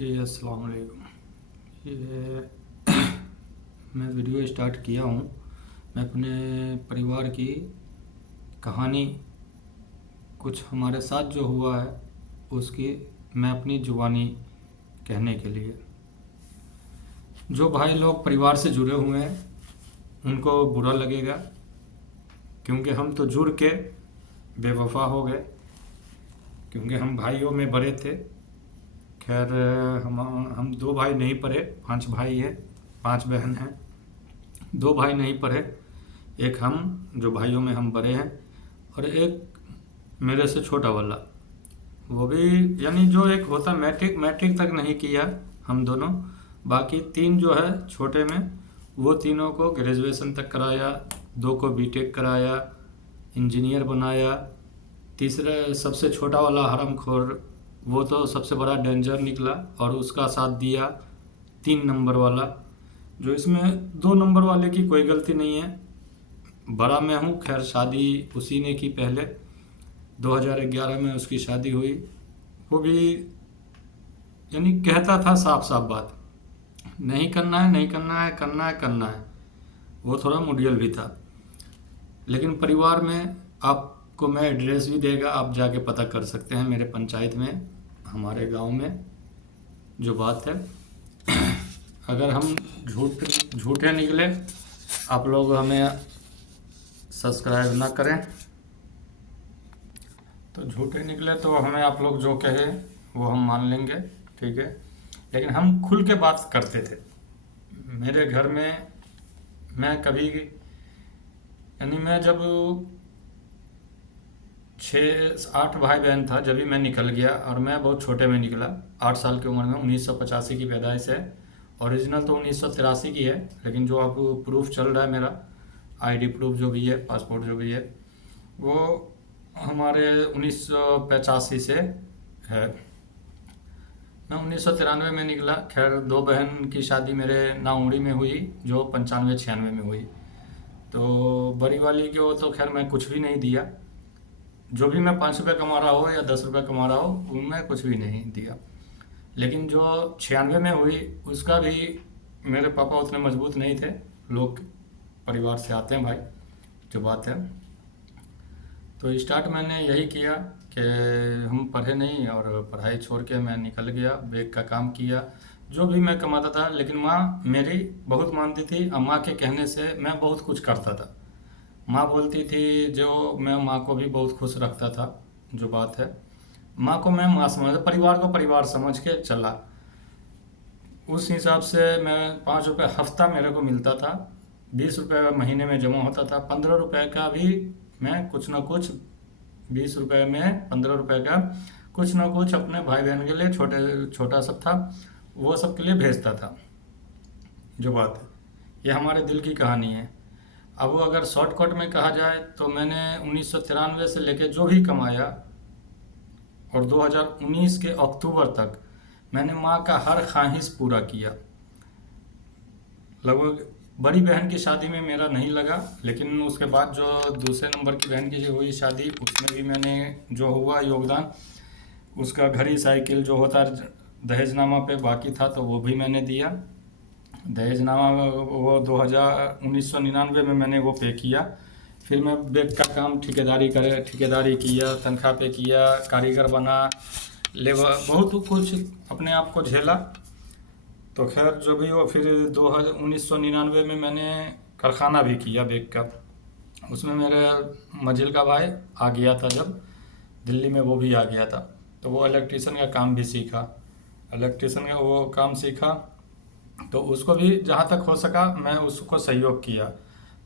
जी अस्सलाम वालेकुम। ये मैं वीडियो स्टार्ट किया हूँ। मैं अपने परिवार की कहानी, कुछ हमारे साथ जो हुआ है उसकी मैं अपनी ज़ुबानी कहने के लिए। जो भाई लोग परिवार से जुड़े हुए हैं उनको बुरा लगेगा, क्योंकि हम तो जुड़ के बेवफा हो गए, क्योंकि हम भाइयों में बड़े थे। खैर, हम दो भाई नहीं पढ़े, 5 भाई हैं, 5 बहन हैं। 2 भाई नहीं पढ़े, एक हम जो भाइयों में हम बड़े हैं, और एक मेरे से छोटा वाला, वो भी यानी जो एक होता मैट्रिक मैट्रिक तक नहीं किया हम दोनों। बाकी 3 जो है छोटे में, वो तीनों को ग्रेजुएशन तक कराया, 2 को बीटेक कराया, इंजीनियर बनाया। तीसरे सबसे छोटा वाला हरामखोर, वो तो सबसे बड़ा डेंजर निकला और उसका साथ दिया 3 नंबर वाला। जो इसमें 2 नंबर वाले की कोई गलती नहीं है, बड़ा मैं हूँ। खैर, शादी उसी ने की पहले, 2011 में उसकी शादी हुई। वो भी यानी कहता था साफ साफ बात, नहीं करना है, नहीं करना है, करना है, करना है। वो थोड़ा मुडियल भी था। लेकिन परिवार में आपको मैं एड्रेस भी देगा, आप जाके पता कर सकते हैं मेरे पंचायत में, हमारे गांव में जो बात है। अगर हम झूठे निकले, आप लोग हमें सब्सक्राइब ना करें, तो झूठे निकले तो हमें आप लोग जो कहे वो हम मान लेंगे, ठीक है। लेकिन हम खुल के बात करते थे। मेरे घर में मैं कभी यानी मैं जब 6-8 भाई बहन था, जब भी मैं निकल गया, और मैं बहुत छोटे में निकला, 8 साल की उम्र में। 1985 की पैदाइश है, ओरिजिनल तो 1983 की है, लेकिन जो अब प्रूफ चल रहा है मेरा, आईडी प्रूफ जो भी है, पासपोर्ट जो भी है, वो हमारे 1985 से है। मैं 1993 में निकला। खैर, 2 बहन की शादी मेरे नाउमड़ी में हुई, जो 95-96 में हुई। तो बड़ी वाली के वो तो खैर मैं कुछ भी नहीं दिया, जो भी मैं 5 रुपये कमा रहा हो या 10 रुपये कमा रहा हो, उनमें कुछ भी नहीं दिया। लेकिन जो 96 में हुई, उसका भी मेरे पापा उतने मजबूत नहीं थे। लोग परिवार से आते हैं भाई, जो बात है। तो स्टार्ट मैंने यही किया कि हम पढ़े नहीं, और पढ़ाई छोड़ के मैं निकल गया, बैग का काम किया, जो भी मैं कमाता था। लेकिन माँ मेरी बहुत मानती थी, और माँ के कहने से मैं बहुत कुछ करता था। माँ बोलती थी, जो मैं माँ को भी बहुत खुश रखता था, जो बात है। माँ को मैं माँ समझ, परिवार को परिवार समझ के चला। उस हिसाब से मैं 5 रुपये हफ्ता मेरे को मिलता था, 20 रुपये महीने में जमा होता था। 15 रुपये का भी मैं कुछ ना कुछ, 20 रुपये में 15 रुपये का कुछ ना कुछ अपने भाई बहन के लिए, छोटा सब था, वो सब के लिए भेजता था, जो बात है। ये हमारे दिल की कहानी है। अब अगर शॉर्टकट में कहा जाए तो मैंने 1993 से लेकर जो भी कमाया, और 2019 के अक्टूबर तक मैंने माँ का हर ख्वाहिश पूरा किया। लगभग बड़ी बहन की शादी में मेरा नहीं लगा, लेकिन उसके बाद जो दूसरे नंबर की बहन की हुई शादी, उसमें भी मैंने जो हुआ योगदान, उसका घड़ी साइकिल जो होता दहेजनामा पे बाकी था, तो वो भी मैंने दिया। दहेजनामा वो 1999 में मैंने वो पे किया। फिर मैं बैग का काम ठेकेदारी किया, तनख्वाह पे किया, कारीगर बना, लेबर, बहुत कुछ अपने आप को झेला। तो खैर जो भी हो, फिर 1999 में मैंने कारखाना भी किया बैग का। उसमें मेरे मजिल का भाई आ गया था, जब दिल्ली में वो भी आ गया था, तो वो इलेक्ट्रिशियन का काम भी सीखा। इलेक्ट्रिशियन का वो काम सीखा, तो उसको भी जहाँ तक हो सका मैं उसको सहयोग किया।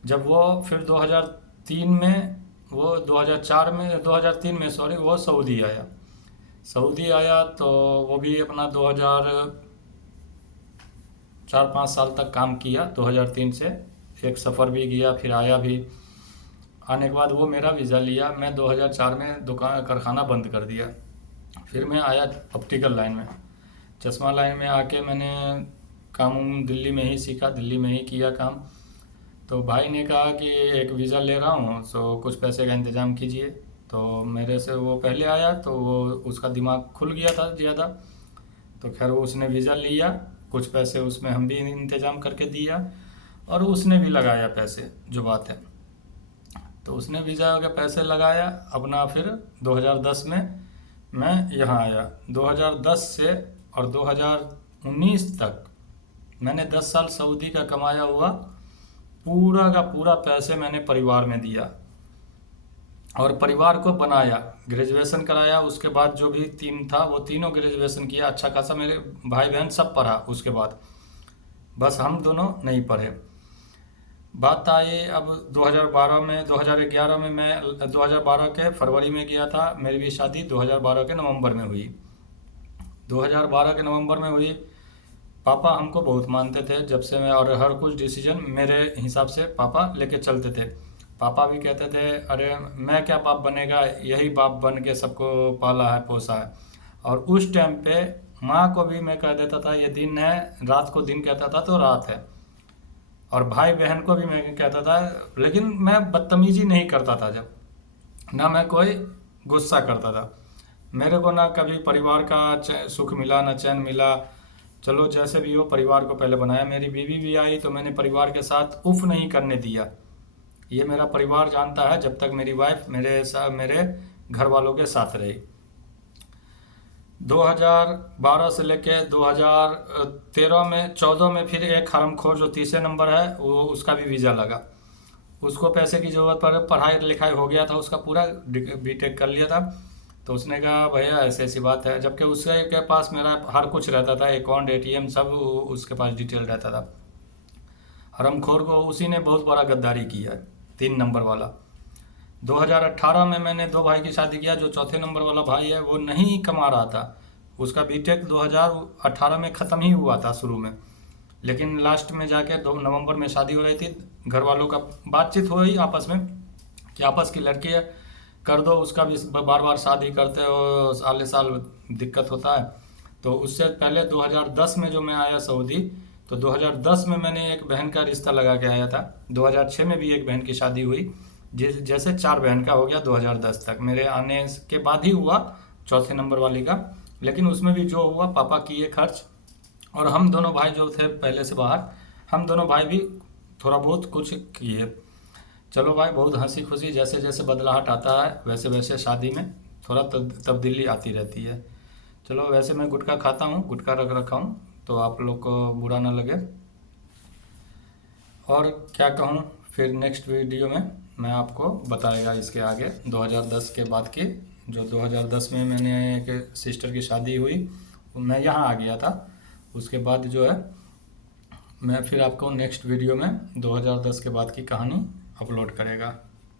जब वो फिर 2003 में, वो 2004 में, 2003 में सॉरी, वो सऊदी आया। सऊदी आया तो वो भी अपना 4-5 साल तक काम किया, 2003 से। एक सफ़र भी गया, फिर आया भी। आने के बाद वो मेरा वीज़ा लिया, मैं 2004 में कारखाना बंद कर दिया। फिर मैं आया ऑप्टिकल लाइन में, चश्मा लाइन में आके मैंने काम दिल्ली में ही सीखा, दिल्ली में ही किया काम। तो भाई ने कहा कि एक वीज़ा ले रहा हूँ, सो कुछ पैसे का इंतज़ाम कीजिए। तो मेरे से वो पहले आया, तो वो उसका दिमाग खुल गया था ज़्यादा, तो खैर वो उसने वीज़ा लिया, कुछ पैसे उसमें हम भी इंतज़ाम करके दिया, और उसने भी लगाया पैसे, जो बात है। तो उसने वीज़ा के पैसे लगाया अपना। फिर 2010 में मैं यहाँ आया। 2010 से और 2019 तक मैंने 10 साल सऊदी का कमाया हुआ पूरा का पूरा पैसे मैंने परिवार में दिया और परिवार को बनाया, ग्रेजुएशन कराया। उसके बाद जो भी टीम था वो तीनों ग्रेजुएशन किया, अच्छा खासा मेरे भाई बहन सब पढ़ा उसके बाद, बस हम दोनों नहीं पढ़े। बात आई अब 2012 में, 2011 में मैं 2012 के फरवरी में गया था। मेरी भी शादी 2012 के नवंबर में हुई। 2012 के नवंबर में हुई। पापा हमको बहुत मानते थे जब से मैं, और हर कुछ डिसीजन मेरे हिसाब से पापा लेके चलते थे। पापा भी कहते थे अरे मैं क्या बाप बनेगा, यही बाप बन के सबको पाला है पोसा है। और उस टाइम पे माँ को भी मैं कह देता था ये दिन है, रात को दिन कहता था तो रात है। और भाई बहन को भी मैं कहता था, लेकिन मैं बदतमीजी नहीं करता था जब, ना मैं कोई गुस्सा करता था। मेरे को ना कभी परिवार का सुख मिला ना चैन मिला। चलो जैसे भी हो, परिवार को पहले बनाया। मेरी बीवी भी आई तो मैंने परिवार के साथ उफ नहीं करने दिया। ये मेरा परिवार जानता है जब तक मेरी वाइफ मेरे घर वालों के साथ रही। 2012 से लेके 2013 में 14 में फिर एक हरामखोर जो तीसरे नंबर है वो, उसका भी वीज़ा लगा। उसको पैसे की ज़रूरत पर, पढ़ाई लिखाई हो गया था उसका, पूरा बीटेक कर लिया था। तो उसने कहा भैया ऐसी ऐसी बात है, जबकि उसके के पास मेरा हर कुछ रहता था, अकाउंट एटीएम सब उसके पास डिटेल रहता था। हरामखोर को उसी ने बहुत बड़ा गद्दारी किया है, 3 नंबर वाला। 2018 में मैंने 2 भाई की शादी किया। जो चौथे नंबर वाला भाई है वो नहीं कमा रहा था, उसका बीटेक 2018 में ख़त्म ही हुआ था शुरू में, लेकिन लास्ट में जाके 2 नवंबर में शादी हो रही थी। घर वालों का बातचीत हुई आपस में कि आपस की लड़की है, कर दो, उसका भी बार बार शादी करते हो, साल साल दिक्कत होता है। तो उससे पहले 2010 में जो मैं आया सऊदी, तो 2010 में मैंने एक बहन का रिश्ता लगा के आया था। 2006 में भी एक बहन की शादी हुई, जैसे 4 बहन का हो गया 2010 तक। मेरे आने के बाद ही हुआ चौथे नंबर वाली का, लेकिन उसमें भी जो हुआ पापा किए खर्च। और हम दोनों भाई जो थे पहले से बाहर, हम दोनों भाई भी थोड़ा बहुत कुछ किए। चलो भाई, बहुत हंसी खुशी, जैसे जैसे बदलाहट आता है वैसे वैसे शादी में थोड़ा तब्दीली आती रहती है। चलो, वैसे मैं गुटखा खाता हूँ, गुटखा रख रखा हूँ, तो आप लोग को बुरा ना लगे। और क्या कहूँ, फिर नेक्स्ट वीडियो में मैं आपको बताएगा इसके आगे 2010 के बाद की। जो 2010 में मैंने एक सिस्टर की शादी हुई, मैं यहाँ आ गया था। उसके बाद जो है मैं फिर आपको नेक्स्ट वीडियो में 2010 के बाद की कहानी अपलोड करेगा।